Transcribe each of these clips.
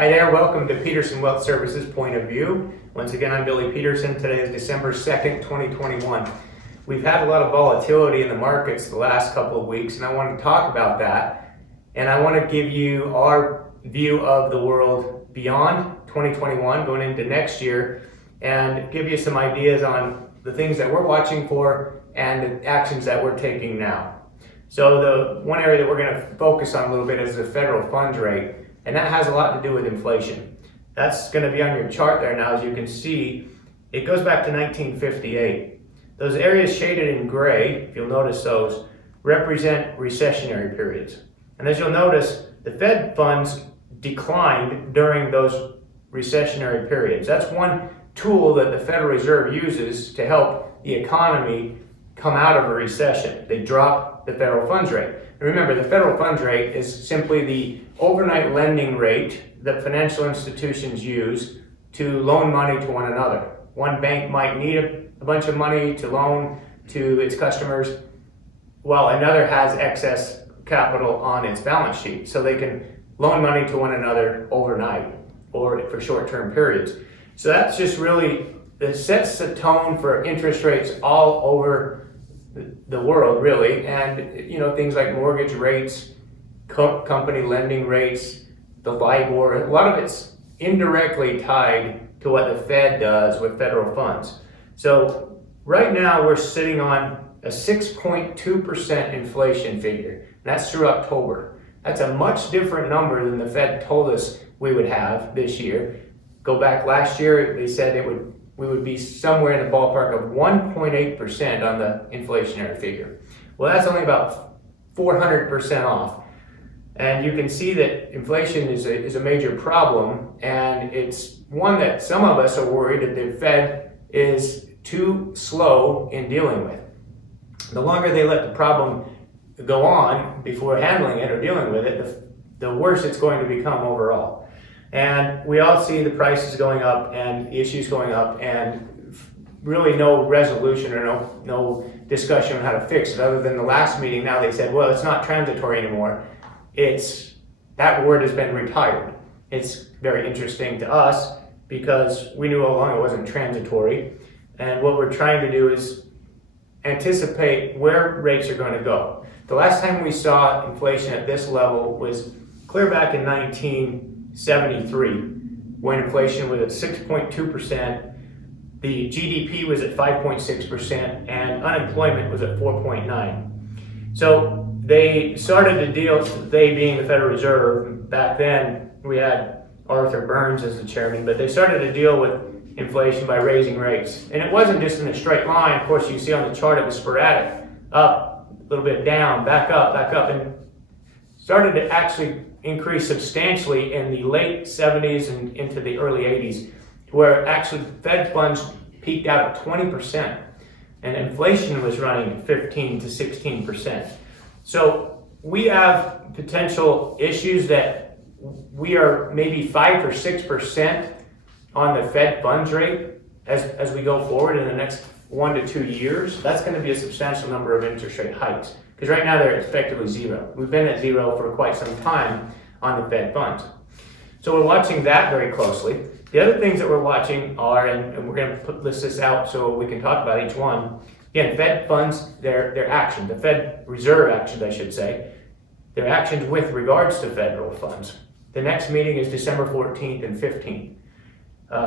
Hi there, welcome to Peterson Wealth Services Point of View. Once again, I'm Billy Peterson. Today is December 2nd, 2021. We've had a lot of volatility in the markets the last couple of weeks, and I want to talk about that. And I want to give you our view of the world beyond 2021, going into next year, and give you some ideas on the things that we're watching for and the actions that we're taking now. So the one area that we're going to focus on a little bit is the federal funds rate, and that has a lot to do with inflation. That's going to be on your chart there now. As you can see, it goes back to 1958. Those areas shaded in gray, if you'll notice those, represent recessionary periods. And as you'll notice, the Fed funds declined during those recessionary periods. That's one tool that the Federal Reserve uses to help the economy come out of a recession. They drop the federal funds rate. And remember, the federal funds rate is simply the overnight lending rate that financial institutions use to loan money to one another. One bank might need a bunch of money to loan to its customers, while another has excess capital on its balance sheet, so they can loan money to one another overnight or for short-term periods. So that's just really, it sets the tone for interest rates all over the world, really. And things like mortgage rates, company lending rates, the LIBOR, a lot of it's indirectly tied to what the Fed does with federal funds. So right now we're sitting on a 6.2% inflation figure. That's through October. That's a much different number than the Fed told us we would have this year. Go back last year, they said we would be somewhere in the ballpark of 1.8% on the inflationary figure. Well, that's only about 400% off. And you can see that inflation is a major problem, and it's one that some of us are worried that the Fed is too slow in dealing with. The longer they let the problem go on before handling it or dealing with it, the worse it's going to become overall. And we all see the prices going up and issues going up, and really no resolution or no discussion on how to fix it, other than the last meeting. Now they said, well, it's not transitory anymore. That word has been retired. It's very interesting to us because we knew all along it wasn't transitory. And what we're trying to do is anticipate where rates are going to go. The last time we saw inflation at this level was clear back in 1973, when inflation was at 6.2%, the GDP was at 5.6%, and unemployment was at 4.9%. So they started to deal, they being the Federal Reserve, back then we had Arthur Burns as the chairman, but they started to deal with inflation by raising rates. And it wasn't just in a straight line. Of course, you see on the chart it was sporadic, up, a little bit down, back up, and started to actually increase substantially in the late 70s and into the early 80s, where actually Fed funds peaked out at 20%, and inflation was running at 15 to 16%. So we have potential issues that we are maybe 5 or 6% on the Fed funds rate as we go forward in the next 1 to 2 years. That's going to be a substantial number of interest rate hikes, because right now they're effectively zero. We've been at zero for quite some time on the Fed funds. So we're watching that very closely. The other things that we're watching are, and we're going to list this out so we can talk about each one. Again, Fed funds, their action, the Fed Reserve actions, I should say, their actions with regards to federal funds. The next meeting is December 14th and 15th.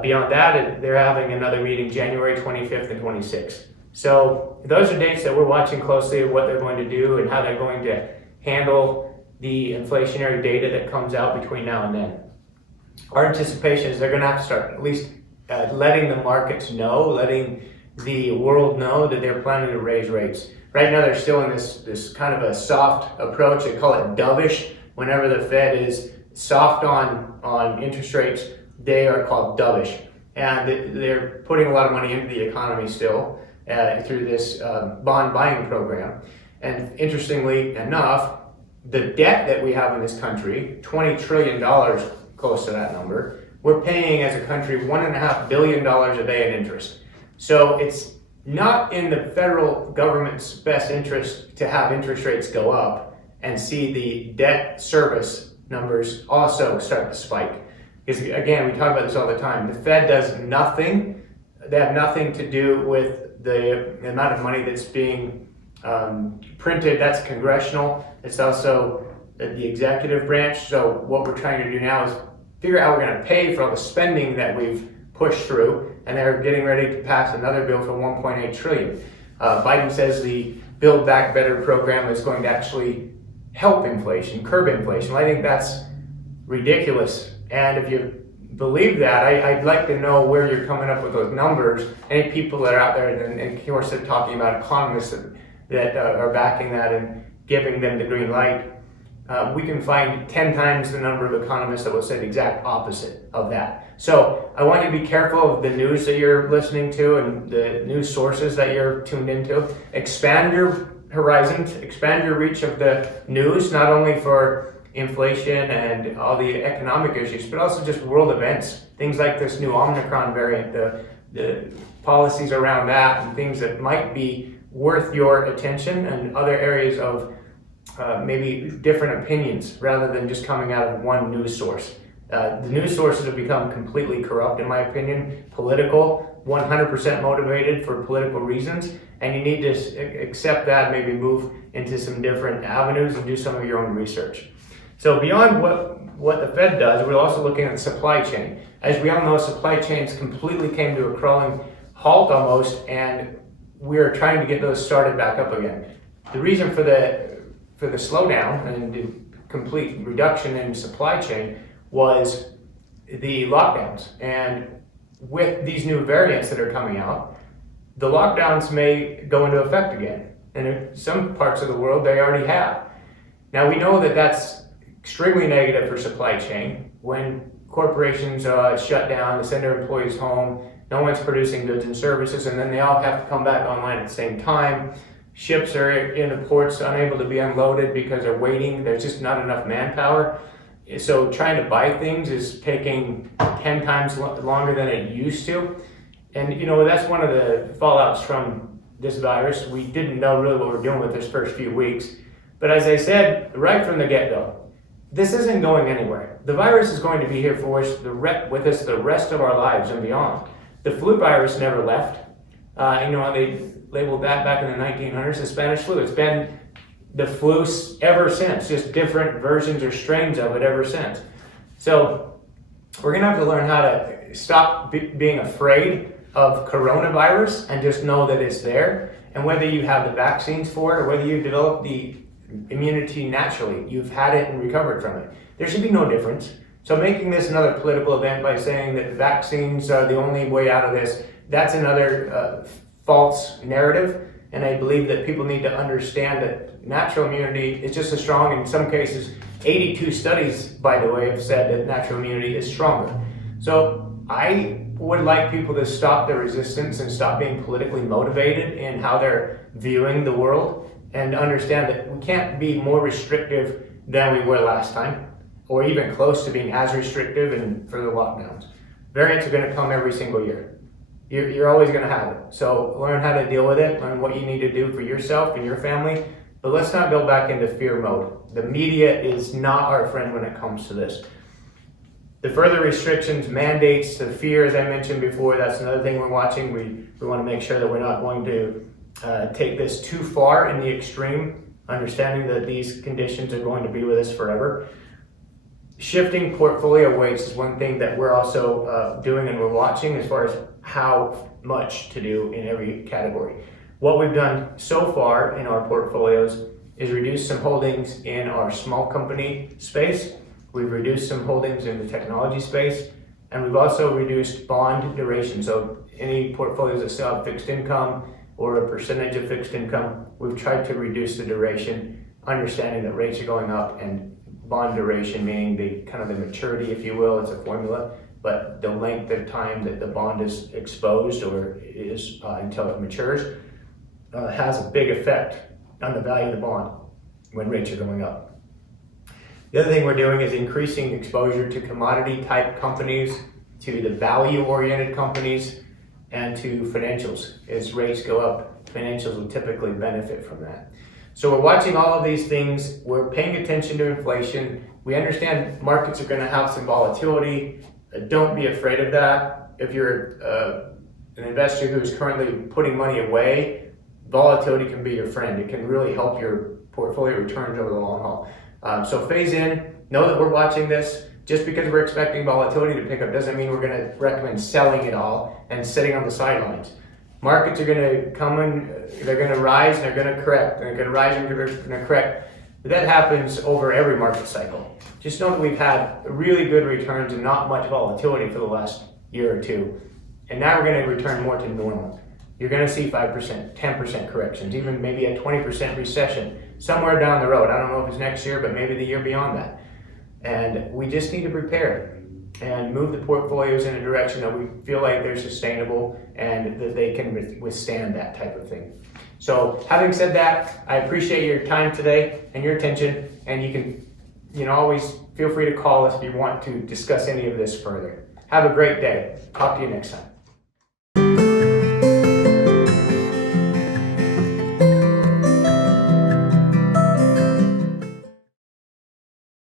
Beyond that, they're having another meeting January 25th and 26th. So those are dates that we're watching closely of what they're going to do and how they're going to handle the inflationary data that comes out between now and then. Our anticipation is they're going to have to start at least letting the markets know, letting the world know that they're planning to raise rates. Right now they're still in this kind of a soft approach. They call it dovish. Whenever the Fed is soft on interest rates, they are called dovish. And they're putting a lot of money into the economy still through this bond buying program. And interestingly enough, the debt that we have in this country, $20 trillion, close to that number, we're paying as a country $1.5 billion a day in interest. So it's not in the federal government's best interest to have interest rates go up and see the debt service numbers also start to spike. Because again, we talk about this all the time. The Fed does nothing. They have nothing to do with the amount of money that's being printed. That's congressional. It's also the executive branch. So what we're trying to do now is figure out how we're going to pay for all the spending that we've pushed through, and they're getting ready to pass another bill for $1.8 trillion. Biden says the Build Back Better program is going to actually help inflation, curb inflation. Well, I think that's ridiculous. And if you believe that, I'd like to know where you're coming up with those numbers. Any people that are out there, and of course they're talking about economists that are backing that and giving them the green light. We can find 10 times the number of economists that will say the exact opposite of that. So I want you to be careful of the news that you're listening to and the news sources that you're tuned into. Expand your horizons, expand your reach of the news, not only for inflation and all the economic issues, but also just world events. Things like this new Omicron variant, the policies around that, and things that might be worth your attention, and other areas of maybe different opinions rather than just coming out of one news source. The news sources have become completely corrupt, in my opinion, political, 100% motivated for political reasons, and you need to accept that, maybe move into some different avenues and do some of your own research. So beyond what the Fed does, we're also looking at the supply chain. As we all know, supply chains completely came to a crawling halt almost, and we're trying to get those started back up again. The reason for the slowdown and the complete reduction in supply chain was the lockdowns. And with these new variants that are coming out, the lockdowns may go into effect again. And in some parts of the world, they already have. Now, we know that that's extremely negative for supply chain. When corporations shut down, they send their employees home, no one's producing goods and services, and then they all have to come back online at the same time. Ships are in the ports unable to be unloaded because they're waiting. There's just not enough manpower. So trying to buy things is taking 10 times longer than it used to. And that's one of the fallouts from this virus. We didn't know really what we're doing with this first few weeks. But as I said right from the get-go, this isn't going anywhere. The virus is going to be here for us, with us the rest of our lives and beyond. The flu virus never left. They labeled that back in the 1900s, the Spanish flu. It's been the flu ever since, just different versions or strains of it ever since. So we're gonna have to learn how to stop being afraid of coronavirus and just know that it's there. And whether you have the vaccines for it or whether you've developed the immunity naturally, you've had it and recovered from it, there should be no difference. So making this another political event by saying that vaccines are the only way out of this, that's another false narrative. And I believe that people need to understand that natural immunity is just as strong. In some cases, 82 studies, by the way, have said that natural immunity is stronger. So I would like people to stop their resistance and stop being politically motivated in how they're viewing the world, and understand that we can't be more restrictive than we were last time, or even close to being as restrictive and for the lockdowns. Variants are going to come every single year. You're always going to have it. So learn how to deal with it, learn what you need to do for yourself and your family, but let's not go back into fear mode. The media is not our friend when it comes to this. The further restrictions, mandates, the fear, as I mentioned before, that's another thing we're watching. We want to make sure that we're not going to take this too far in the extreme, understanding that these conditions are going to be with us forever. Shifting portfolio weights is one thing that we're also doing and we're watching as far as how much to do in every category. What we've done so far in our portfolios is reduce some holdings in our small company space. We've reduced some holdings in the technology space, and we've also reduced bond duration. So any portfolios that still have fixed income or a percentage of fixed income, we've tried to reduce the duration, understanding that rates are going up, and bond duration meaning the kind of the maturity, if you will. It's a formula, but the length of time that the bond is exposed or is until it matures has a big effect on the value of the bond when rates are going up. The other thing we're doing is increasing exposure to commodity type companies, to the value oriented companies, and to financials. As rates go up, financials will typically benefit from that. So we're watching all of these things. We're paying attention to inflation. We understand markets are going to have some volatility. Don't be afraid of that. If you're an investor who is currently putting money away, volatility can be your friend. It can really help your portfolio returns over the long haul. So phase in, know that we're watching this. Just because we're expecting volatility to pick up doesn't mean we're going to recommend selling it all and sitting on the sidelines. Markets are going to come in, they're going to rise and they're going to correct. They're going to rise and they're going to correct. That happens over every market cycle. Just know that we've had really good returns and not much volatility for the last year or two. And now we're going to return more to normal. You're going to see 5%, 10% corrections, even maybe a 20% recession somewhere down the road. I don't know if it's next year, but maybe the year beyond that. And we just need to prepare and move the portfolios in a direction that we feel like they're sustainable and that they can withstand that type of thing. So having said that, I appreciate your time today and your attention, and you can always feel free to call us if you want to discuss any of this further. Have a great day. Talk to you next time.